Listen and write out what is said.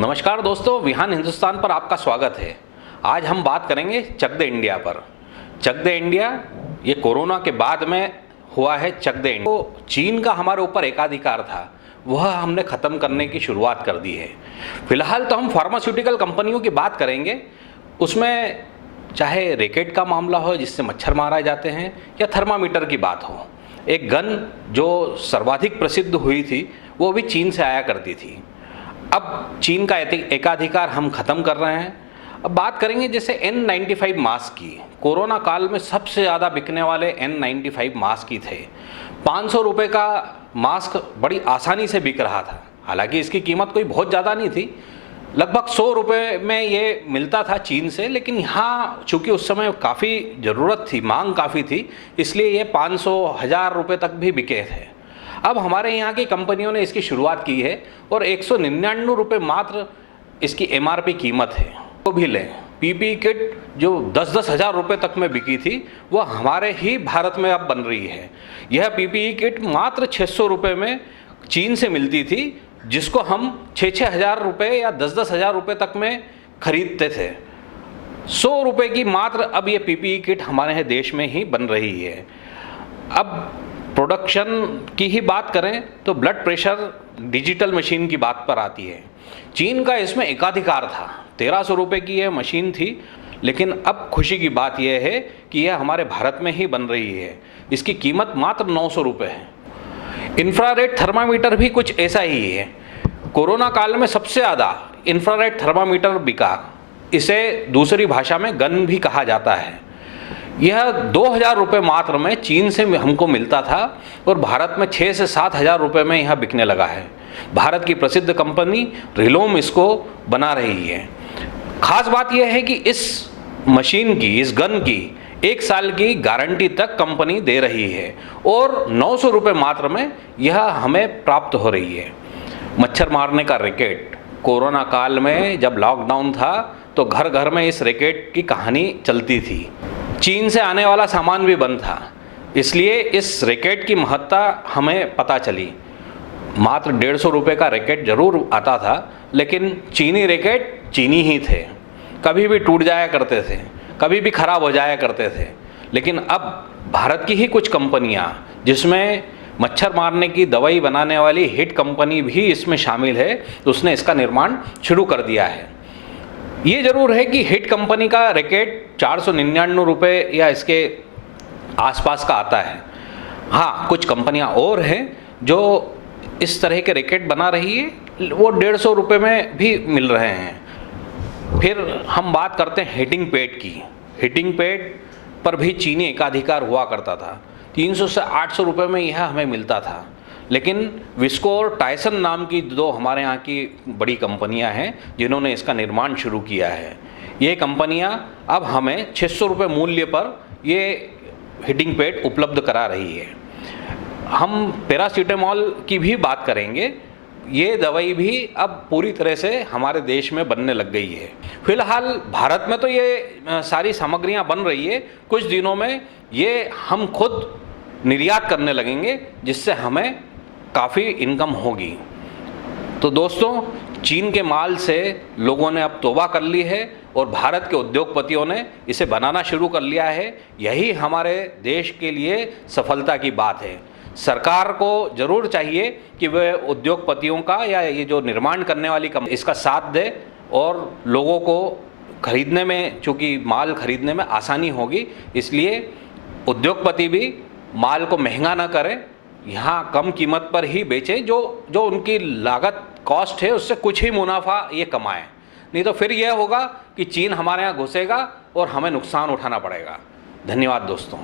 नमस्कार दोस्तों, विहान हिंदुस्तान पर आपका स्वागत है। आज हम बात करेंगे चक दे इंडिया पर। चक दे इंडिया ये कोरोना के बाद में हुआ है। चक दे इंडिया तो चीन का हमारे ऊपर एकाधिकार था, वह हमने ख़त्म करने की शुरुआत कर दी है। फिलहाल तो हम फार्मास्यूटिकल कंपनियों की बात करेंगे। उसमें चाहे रैकेट का मामला हो जिससे मच्छर मारे जाते हैं, या थर्मामीटर की बात हो। एक गन जो सर्वाधिक प्रसिद्ध हुई थी वो भी चीन से आया करती थी। अब चीन का एकाधिकार हम ख़त्म कर रहे हैं। अब बात करेंगे जैसे N95 मास्क की। कोरोना काल में सबसे ज़्यादा बिकने वाले N95 मास्क ही थे। 500 रुपये का मास्क बड़ी आसानी से बिक रहा था। हालांकि इसकी कीमत कोई बहुत ज़्यादा नहीं थी, लगभग 100 रुपये में ये मिलता था चीन से। लेकिन यहाँ चूँकि उस समय काफ़ी ज़रूरत थी, मांग काफ़ी थी, इसलिए ये 500-1000 रुपये तक भी बिके थे। अब हमारे यहाँ की कंपनियों ने इसकी शुरुआत की है और 199 रुपये मात्र इसकी MRP कीमत है। तो भी लें, PPE किट जो 10-10 हज़ार रुपये तक में बिकी थी वह हमारे ही भारत में अब बन रही है। यह PPE किट मात्र 600 रुपये में चीन से मिलती थी, जिसको हम 6-6 हज़ार रुपये या 10-10 हज़ार रुपये तक में खरीदते थे। 100 रुपये की मात्र अब ये PPE किट हमारे यहाँ देश में ही बन रही है। अब प्रोडक्शन की ही बात करें तो ब्लड प्रेशर डिजिटल मशीन की बात पर आती है। चीन का इसमें एकाधिकार था। 1300 रुपये की यह मशीन थी, लेकिन अब खुशी की बात यह है कि यह हमारे भारत में ही बन रही है। इसकी कीमत मात्र 900 रुपये है। इंफ्रारेड थर्मामीटर भी कुछ ऐसा ही है। कोरोना काल में सबसे ज़्यादा इंफ्रारेड थर्मामीटर बिका। इसे दूसरी भाषा में गन भी कहा जाता है। यह 2000 रुपये मात्र में चीन से हमको मिलता था और भारत में 6 से 7 हज़ार रुपये में यह बिकने लगा है। भारत की प्रसिद्ध कंपनी रिलोम इसको बना रही है। खास बात यह है कि इस मशीन की, इस गन की 1 साल की गारंटी तक कंपनी दे रही है और 900 रुपये मात्र में यह हमें प्राप्त हो रही है। मच्छर मारने का रैकेट, कोरोना काल में जब लॉकडाउन था तो घर घर में इस रैकेट की कहानी चलती थी। चीन से आने वाला सामान भी बंद था, इसलिए इस रैकेट की महत्ता हमें पता चली। मात्र 150 रुपये का रैकेट जरूर आता था, लेकिन चीनी रैकेट चीनी ही थे। कभी भी टूट जाया करते थे, कभी भी खराब हो जाया करते थे। लेकिन अब भारत की ही कुछ कंपनियां, जिसमें मच्छर मारने की दवाई बनाने वाली हिट कंपनी भी इसमें शामिल है, तो उसने इसका निर्माण शुरू कर दिया है। ये जरूर है कि हिट कंपनी का रैकेट 499 रुपये या इसके आसपास का आता है। हाँ, कुछ कंपनियां और हैं जो इस तरह के रैकेट बना रही है, वो 150 रुपये में भी मिल रहे हैं। फिर हम बात करते हैं हीटिंग पैड की। हीटिंग पैड पर भी चीनी एकाधिकार हुआ करता था। 300 से 800 रुपये में यह हमें मिलता था। लेकिन विस्को और टायसन नाम की दो हमारे यहाँ की बड़ी कंपनियां हैं जिन्होंने इसका निर्माण शुरू किया है। ये कंपनियां अब हमें 600 रुपये मूल्य पर ये हीटिंग पैड उपलब्ध करा रही है। हम पैरासीटामोल की भी बात करेंगे। ये दवाई भी अब पूरी तरह से हमारे देश में बनने लग गई है। फिलहाल भारत में तो ये सारी सामग्रियां बन रही है। कुछ दिनों में ये हम खुद निर्यात करने लगेंगे, जिससे हमें काफ़ी इनकम होगी। तो दोस्तों, चीन के माल से लोगों ने अब तौबा कर ली है और भारत के उद्योगपतियों ने इसे बनाना शुरू कर लिया है। यही हमारे देश के लिए सफलता की बात है। सरकार को ज़रूर चाहिए कि वह उद्योगपतियों का या ये जो निर्माण करने वाली कंपनी इसका साथ दे और लोगों को खरीदने में, चूँकि माल खरीदने में आसानी होगी, इसलिए उद्योगपति भी माल को महंगा ना करें, यहाँ कम कीमत पर ही बेचें। जो उनकी लागत कॉस्ट है उससे कुछ ही मुनाफा ये कमाएं। नहीं तो फिर यह होगा कि चीन हमारे यहाँ घुसेगा और हमें नुकसान उठाना पड़ेगा। धन्यवाद दोस्तों।